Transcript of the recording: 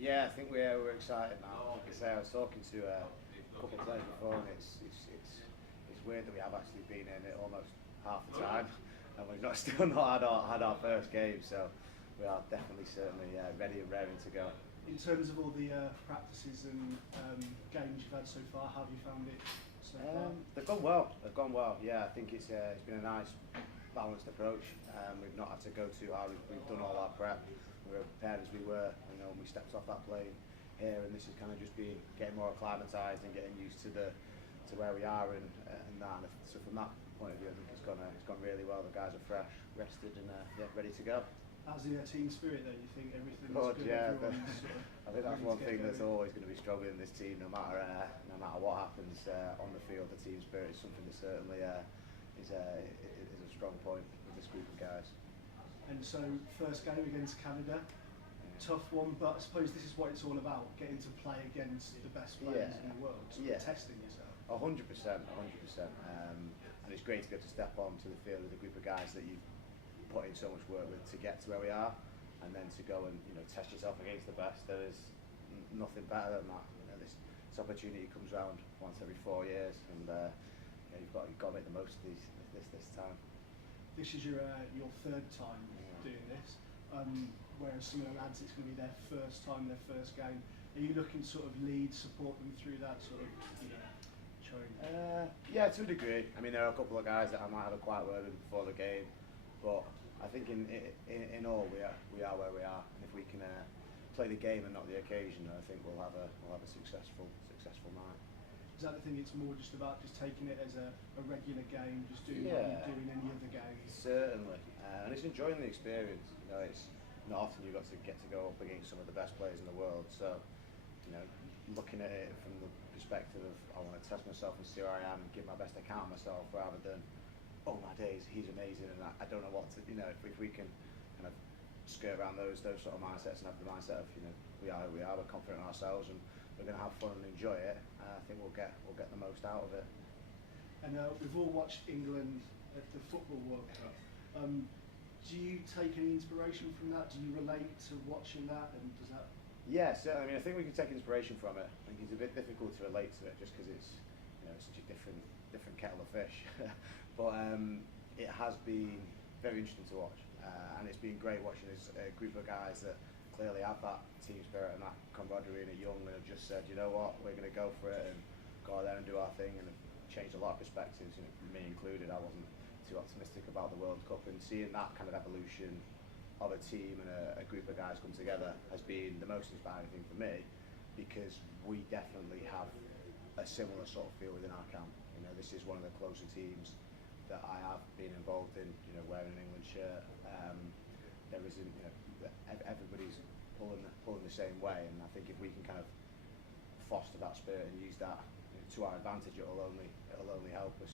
Yeah, I think we're excited now. Like I say, I was talking to a couple of players before, and it's weird that we have actually been in it almost half the time, and we've not still not had our first game. So we are definitely certainly ready and raring to go. In terms of all the practices and games you've had so far, how have you found it so far? They've gone well. They've gone well. Yeah, I think it's been a nice balanced approach. We've not had to go too hard. We've done all our prep. We're prepared as we were, when we stepped off that plane here, and this has kind of just been getting more acclimatised and getting used to where we are and that. And so from that point of view, I think it's gone really well. The guys are fresh, rested, and ready to go. How's the team spirit though? You think everything's Good, good? yeah. I I think that's one thing that's always going to be strong in this team, no matter what happens on the field. The team spirit is something that certainly is a strong point with this group of guys. And so, first game against Canada, tough one, but I suppose this is what it's all about: getting to play against the best players in the world, testing yourself. 100%. And it's great to be able to step onto the field with a group of guys that you've put in so much work with to get to where we are, and then to go and test yourself against the best. There is nothing better than that. This opportunity comes around once every 4 years, and you've got to make the most of this time. This is your third time doing this, whereas some of the lads, it's going to be their first time, their first game. Are you looking to sort of lead, support them through that sort of, showing? Yeah, to a degree. I mean, there are a couple of guys that I might have a quiet word with before the game, but I think in all we are where we are, and if we can play the game and not the occasion, I think we'll have a successful night. Is that the thing? It's more just about just taking it as a regular game, just doing what you do in any other game. Certainly, and it's enjoying the experience. It's not often you get to go up against some of the best players in the world. So, looking at it from the perspective of I want to test myself and see where I am and give my best account of myself, rather than my days, he's amazing and I don't know what to. If we can kind of skirt around those sort of mindsets and have the mindset of we are we're confident in ourselves and we're going to have fun and enjoy it. I think we'll get the most out of it. And we've all watched England at the Football World Cup. Do you take any inspiration from that? Do you relate to watching that? And does that? Yeah, certainly. I mean, I think we can take inspiration from it. I think it's a bit difficult to relate to it just because it's such a different kettle of fish. But it has been very interesting to watch, and it's been great watching this group of guys that clearly have that team spirit and that camaraderie and are young and have just said, you know what, we're going to go for it and go out there and do our thing, and have changed a lot of perspectives, me included. I wasn't too optimistic about the World Cup, and seeing that kind of evolution of a team and a group of guys come together has been the most inspiring thing for me, because we definitely have a similar sort of feel within our camp. This is one of the closer teams that I have been involved in, wearing an England shirt. There isn't, everybody's pulling the same way, and I think if we can kind of foster that spirit and use that to our advantage, it'll only help us.